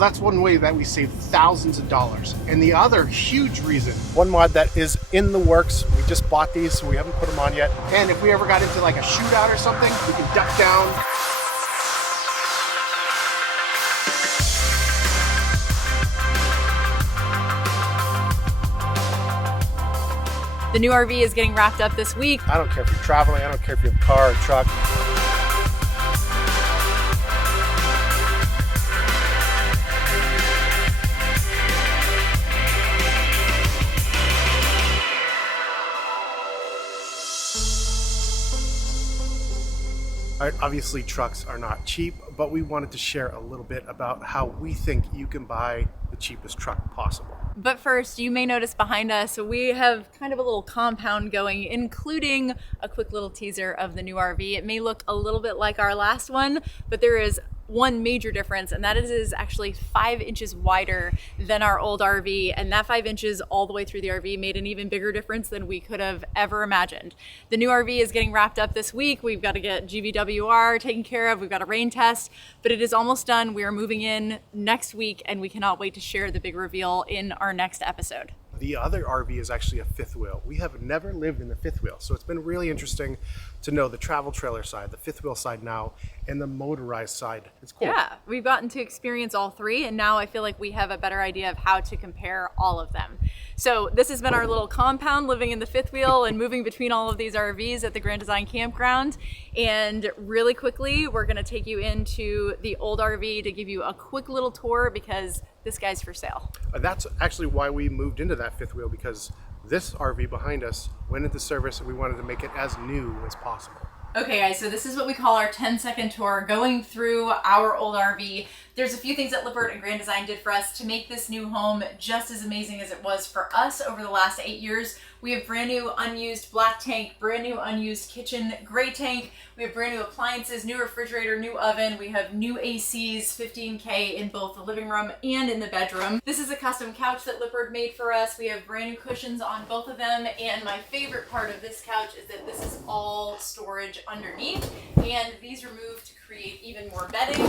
So that's one way that we save thousands of dollars. And the other huge reason, One mod that is in the works, we just bought these, so we haven't put them on yet. and if we ever got into like a shootout or something, we can duck down. The new RV is getting wrapped up this week. I don't care if you're traveling, I don't care if you have a car or truck. Obviously, trucks are not cheap, but we wanted to share a little bit about how we think you can buy the cheapest truck possible. But first, you may notice behind us, we have kind of a little compound going, including a quick little teaser of the new RV. It may look a little bit like our last one, but there is one major difference, and that is actually 5 inches wider than our old RV, and that 5 inches all the way through the RV made an even bigger difference than we could have ever imagined. The new RV is getting wrapped up this week. We've got to get GVWR taken care of. We've got a rain test, but it is almost done. We are moving in next week, and we cannot wait to share the big reveal in our next episode. The other RV is actually a fifth wheel. We have never lived in the fifth wheel, so it's been really interesting to know the travel trailer side, the fifth wheel side now, and the motorized side. It's cool. Yeah, we've gotten to experience all three, and now I feel like we have a better idea of how to compare all of them. So this has been our little compound, living in the fifth wheel and moving between all of these RVs at the Grand Design Campground. And really quickly, we're gonna take you into the old RV to give you a quick little tour because this guy's for sale. That's actually why we moved into that fifth wheel, because this RV behind us went into service and we wanted to make it as new as possible. Okay guys, so this is what we call our 10-second tour, going through our old RV. There's a few things that Lippert and Grand Design did for us to make this new home just as amazing as it was for us over the last 8 years. We have brand new unused black tank, brand new unused kitchen gray tank. We have brand new appliances, new refrigerator, new oven. We have new ACs, 15K in both the living room and in the bedroom. This is a custom couch that Lippert made for us. We have brand new cushions on both of them. And my favorite part of this couch is that this is all storage underneath, and these are moved to create even more bedding.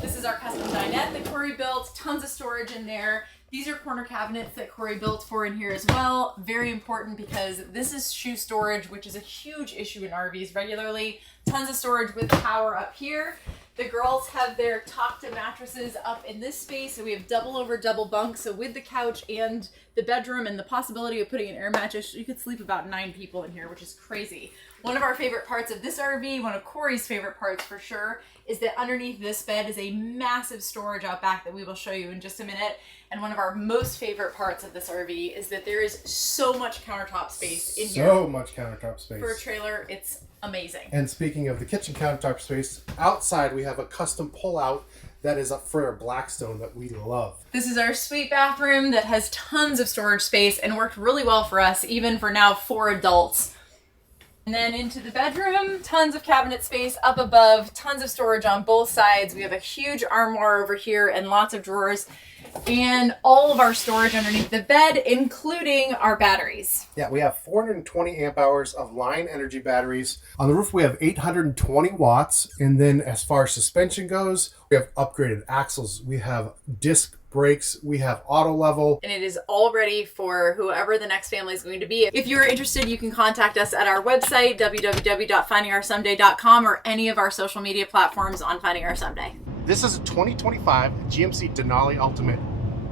This is our custom dinette that Corey built, tons of storage in there. These are corner cabinets that Corey built for in here as well. Very important because this is shoe storage, which is a huge issue in RVs regularly. Tons of storage with power up here. The girls have their Takta mattresses up in this space, so we have double over double bunk. So with the couch and the bedroom and the possibility of putting an air mattress, you could sleep about 9 people in here, which is crazy. One of our favorite parts of this RV, one of Corey's favorite parts for sure, is that underneath this bed is a massive storage out back that we will show you in just a minute. And one of our most favorite parts of this RV is that there is so much countertop space in here. So much countertop space. For a trailer, it's amazing. And speaking of the kitchen countertop space, outside we have a custom pull-out that is up for our Blackstone that we love. This is our suite bathroom that has tons of storage space and worked really well for us, even for now 4 adults. And then into the bedroom, tons of cabinet space up above, tons of storage on both sides. We have a huge armoire over here and lots of drawers, and all of our storage underneath the bed, including our batteries. Yeah, we have 420 amp hours of line energy batteries. On the roof, we have 820 watts. And then as far as suspension goes, we have upgraded axles. We have disc brakes. We have auto level. And it is all ready for whoever the next family is going to be. If you're interested, you can contact us at our website, www.findingoursomeday.com, or any of our social media platforms on Finding Our Someday. This is a 2025 GMC Denali Ultimate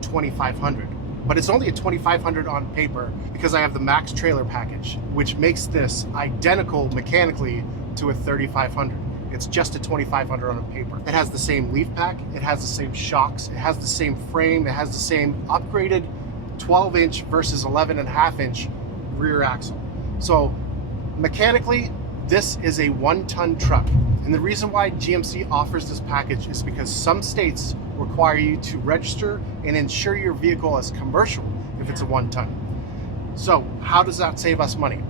2500, but it's only a 2500 on paper because I have the Max trailer package, which makes this identical mechanically to a 3500. It's just a 2500 on paper. It has the same leaf pack, it has the same shocks, it has the same frame, it has the same upgraded 12-inch versus 11.5-inch rear axle. So mechanically, this is a 1-ton truck. And the reason why GMC offers this package is because some states require you to register and insure your vehicle as commercial if it's a 1-ton. So how does that save us money?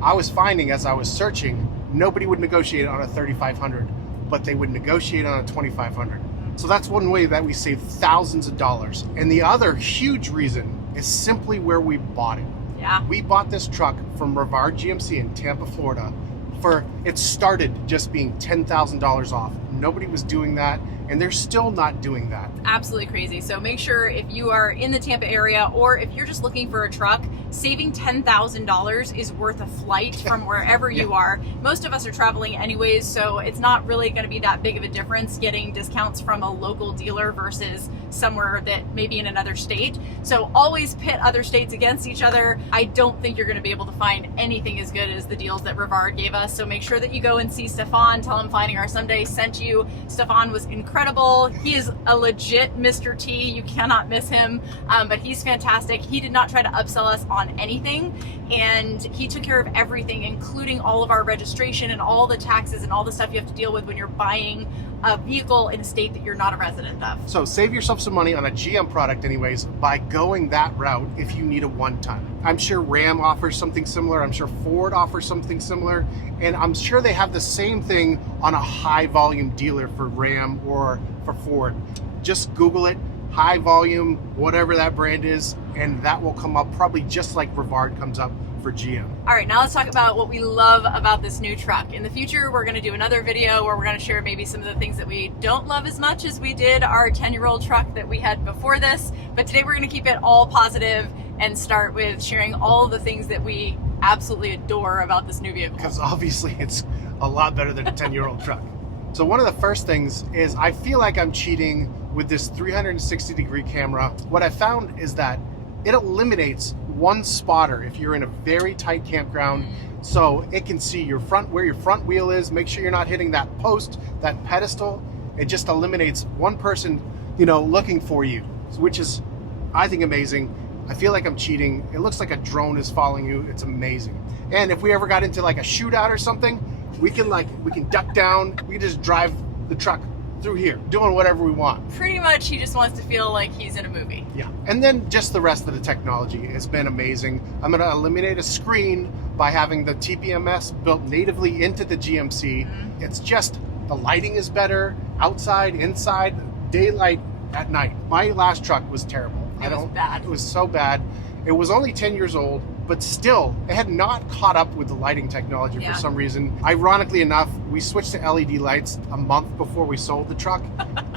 I was finding as I was searching, nobody would negotiate on a 3500, but they would negotiate on a 2500. So that's one way that we save thousands of dollars. And the other huge reason is simply where we bought it. Yeah. We bought this truck from Rivard GMC in Tampa, Florida. It started just being $10,000 off. Nobody was doing that, and they're still not doing that. absolutely crazy. So make sure if you are in the Tampa area, or if you're just looking for a truck, saving $10,000 is worth a flight from wherever you are. Most of us are traveling anyways, so it's not really going to be that big of a difference getting discounts from a local dealer versus somewhere that maybe in another state. So always pit other states against each other. I don't think you're going to be able to find anything as good as the deals that Rivard gave us. So make sure that you go and see Stefan. Tell him Finding Our Someday sent you. Stefan was incredible. He is a legit Mr. T. You cannot miss him, but he's fantastic. He did not try to upsell us on anything, and he took care of everything, including all of our registration and all the taxes and all the stuff you have to deal with when you're buying a vehicle in a state that you're not a resident of. So save yourself some money on a GM product anyways by going that route if you need a one-ton. I'm sure Ram offers something similar. I'm sure Ford offers something similar. And I'm sure they have the same thing on a high volume dealer for Ram or for Ford. Just Google it, high volume, whatever that brand is, and that will come up probably just like Rivard comes up for GM. All right, now let's talk about what we love about this new truck. In the future, we're going to do another video where we're going to share maybe some of the things that we don't love as much as we did our 10-year-old truck that we had before this. But today we're going to keep it all positive and start with sharing all the things that we absolutely adore about this new vehicle. Because obviously it's a lot better than a 10-year-old truck. So one of the first things is I feel like I'm cheating with this 360-degree camera. What I found is that it eliminates one spotter if you're in a very tight campground, so it can see your front, where your front wheel is. Make sure you're not hitting that post, that pedestal. It just eliminates one person, you know, looking for you, which is, I think, amazing. I feel like I'm cheating. It looks like a drone is following you. It's amazing. And if we ever got into like a shootout or something, we can duck down. We can just drive the truck through here, doing whatever we want. Pretty much, he just wants to feel like he's in a movie. Yeah, and then just the rest of the technology has been amazing. I'm going to eliminate a screen by having the TPMS built natively into the GMC. It's just, the lighting is better, outside, inside, daylight, at night. My last truck was terrible. It was bad. It was so bad. It was only 10 years old, but still, it had not caught up with the lighting technology for some reason. Ironically enough, we switched to LED lights a month before we sold the truck,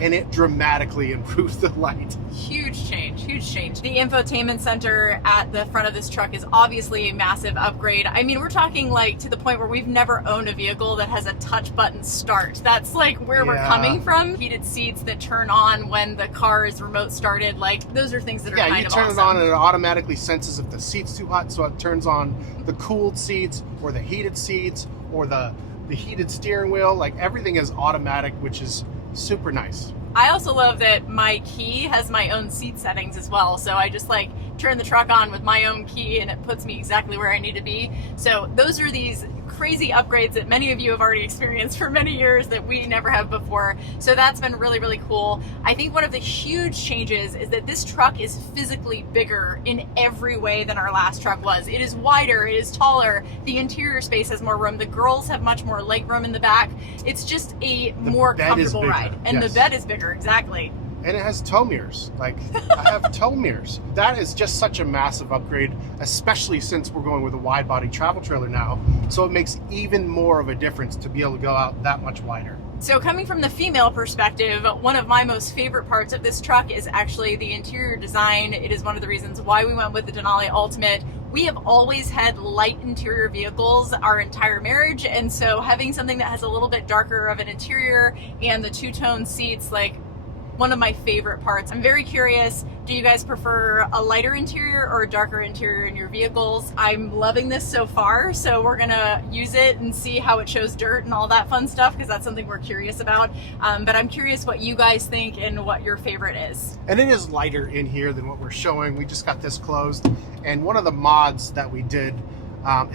and it dramatically improved the light. Huge change, huge change. The infotainment center at the front of this truck is obviously a massive upgrade. I mean, we're talking like to the point where we've never owned a vehicle that has a touch button start. That's like where we're coming from. Heated seats that turn on when the car is remote started. Like, those are things that are kind of awesome. Yeah, you turn it on and it automatically senses if the seat's too hot, so it turns on the cooled seats or the heated seats or the heated steering wheel. Like, everything is automatic, which is super nice. I also love that my key has my own seat settings as well. So I just like turn the truck on with my own key and it puts me exactly where I need to be. So those are these crazy upgrades that many of you have already experienced for many years that we never have before. So that's been really, really cool. I think one of the huge changes is that this truck is physically bigger in every way than our last truck was. It is wider, it is taller, the interior space has more room, the girls have much more leg room in the back. It's just a more comfortable ride. And the bed is bigger, exactly. And it has tow mirrors. Like, I have tow mirrors. That is just such a massive upgrade, especially since we're going with a wide body travel trailer now. So it makes even more of a difference to be able to go out that much wider. So coming from the female perspective, one of my most favorite parts of this truck is actually the interior design. It is one of the reasons why we went with the Denali Ultimate. We have always had light interior vehicles our entire marriage, and so having something that has a little bit darker of an interior and the two-tone seats, like, one of my favorite parts. I'm very curious, do you guys prefer a lighter interior or a darker interior in your vehicles? I'm loving this so far, so we're gonna use it and see how it shows dirt and all that fun stuff, because that's something we're curious about. But I'm curious what you guys think and what your favorite is. And it is lighter in here than what we're showing. We just got this closed, and one of the mods that we did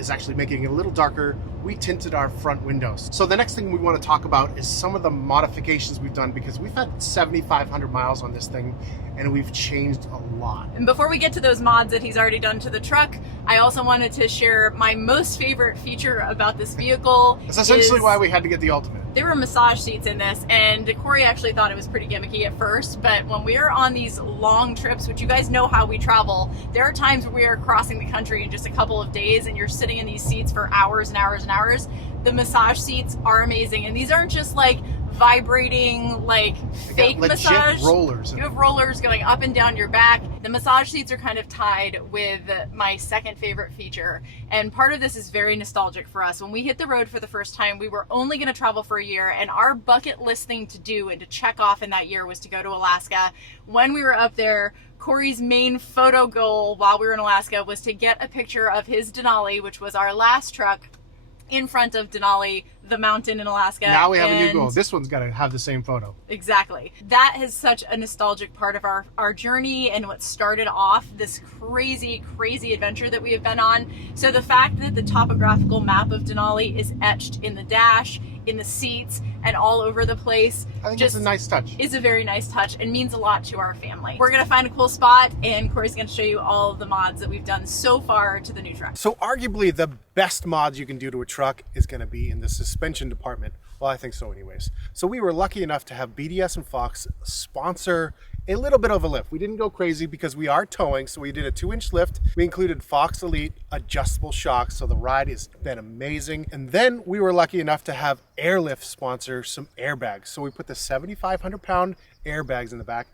is actually making it a little darker. We tinted our front windows. So the next thing we want to talk about is some of the modifications we've done, because we've had 7,500 miles on this thing and we've changed a lot. And before we get to those mods that he's already done to the truck, I also wanted to share my most favorite feature about this vehicle. That's essentially why we had to get the Ultimate. There were massage seats in this, and Corey actually thought it was pretty gimmicky at first, but when we are on these long trips, which you guys know how we travel, there are times where we are crossing the country in just a couple of days and you're sitting in these seats for hours and hours and hours. The massage seats are amazing, and these aren't just like vibrating, like fake legit massage. rollers. You have rollers going up and down your back. The massage seats are kind of tied with my second favorite feature. And part of this is very nostalgic for us. When we hit the road for the first time, we were only going to travel for a year, and our bucket list thing to do and to check off in that year was to go to Alaska. When we were up there, Corey's main photo goal while we were in Alaska was to get a picture of his Denali, which was our last truck, in front of Denali, the mountain in Alaska. Now we have a new goal. This one's got to have the same photo. Exactly. That is such a nostalgic part of our journey and what started off this crazy, crazy adventure that we have been on. So the fact that the topographical map of Denali is etched in the dash, in the seats, and all over the place, I think it's a nice touch. Is a very nice touch and means a lot to our family. We're gonna find a cool spot, and Corey's gonna show you all of the mods that we've done so far to the new truck. So arguably the best mods you can do to a truck is going to be in the suspension department. Well, I think so anyways. So we were lucky enough to have BDS and Fox sponsor a little bit of a lift. We didn't go crazy because we are towing, so we did a 2-inch lift. We included Fox Elite adjustable shocks, so the ride has been amazing. And then we were lucky enough to have Airlift sponsor some airbags. So we put the 7,500 pound airbags in the back.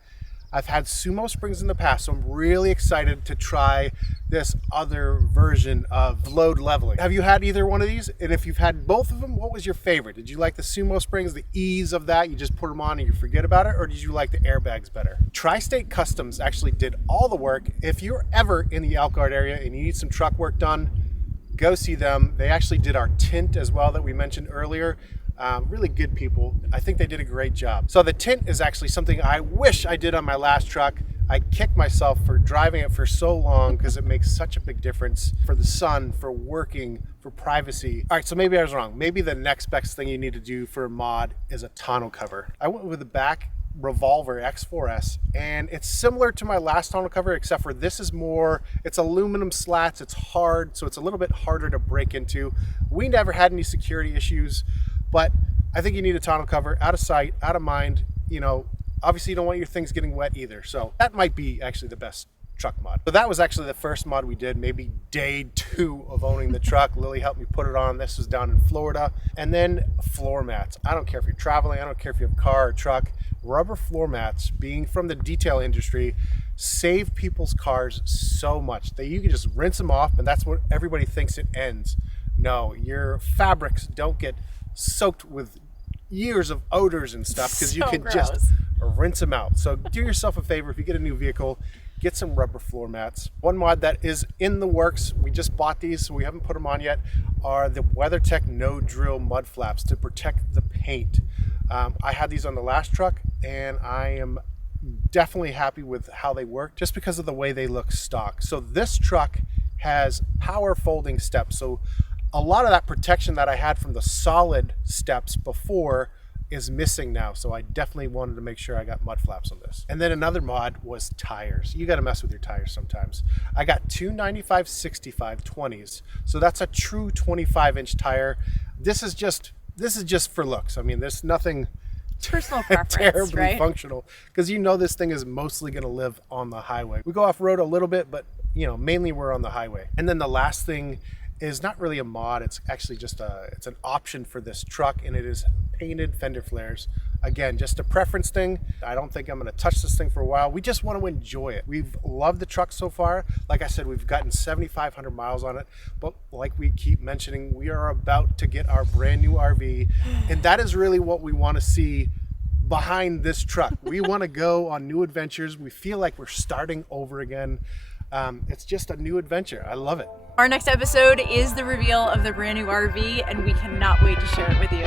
I've had Sumo springs in the past, so I'm really excited to try this other version of load leveling. Have you had either one of these? And if you've had both of them, what was your favorite? Did you like the Sumo springs, the ease of that, you just put them on and you forget about it? Or did you like the airbags better? Tri-State Customs actually did all the work. If you're ever in the Elkhart area and you need some truck work done, go see them. They actually did our tint as well that we mentioned earlier. Really good people. I think they did a great job. So the tint is actually something I wish I did on my last truck. I kicked myself for driving it for so long because it makes such a big difference for the sun, for working, for privacy. All right, so maybe I was wrong. Maybe the next best thing you need to do for a mod is a tonneau cover. I went with the back Revolver X4S, and it's similar to my last tonneau cover, except for this is more, it's aluminum slats, it's hard, so it's a little bit harder to break into. We never had any security issues, but I think you need a tonneau cover, out of sight, out of mind. You know, obviously you don't want your things getting wet either. So that might be actually the best truck mod. So that was actually the first mod we did, maybe day 2 of owning the truck. Lily helped me put it on. This was down in Florida. And then floor mats. I don't care if you're traveling, I don't care if you have a car or truck. Rubber floor mats, being from the detail industry, save people's cars so much that you can just rinse them off, and that's what everybody thinks it ends. No, your fabrics don't get soaked with years of odors and stuff because you can just rinse them out. So do yourself a favor, if you get a new vehicle, get some rubber floor mats. One mod that is in the works, we just bought these, so we haven't put them on yet, are the WeatherTech no drill mud flaps to protect the paint. I had these on the last truck, and I am definitely happy with how they work just because of the way they look stock. So this truck has power folding steps, so a lot of that protection that I had from the solid steps before is missing now. So I definitely wanted to make sure I got mud flaps on this. And then another mod was tires. You got to mess with your tires sometimes. I got two 95/65 20s. So that's a true 25-inch tire. This is just for looks. I mean, there's nothing personal preference, terribly right? functional, because you know this thing is mostly going to live on the highway. We go off road a little bit, but you know, mainly we're on the highway. And then the last thing is not really a mod, it's actually just it's an option for this truck, and it is painted fender flares. Again, just a preference thing. I don't think I'm going to touch this thing for a while. We just want to enjoy it. We've loved the truck so far. Like I said, we've gotten 7,500 miles on it, but like we keep mentioning, we are about to get our brand new RV, and that is really what we want to see behind this truck. We want to go on new adventures. We feel like we're starting over again. It's just a new adventure. I love it. Our next episode is the reveal of the brand new RV, and we cannot wait to share it with you.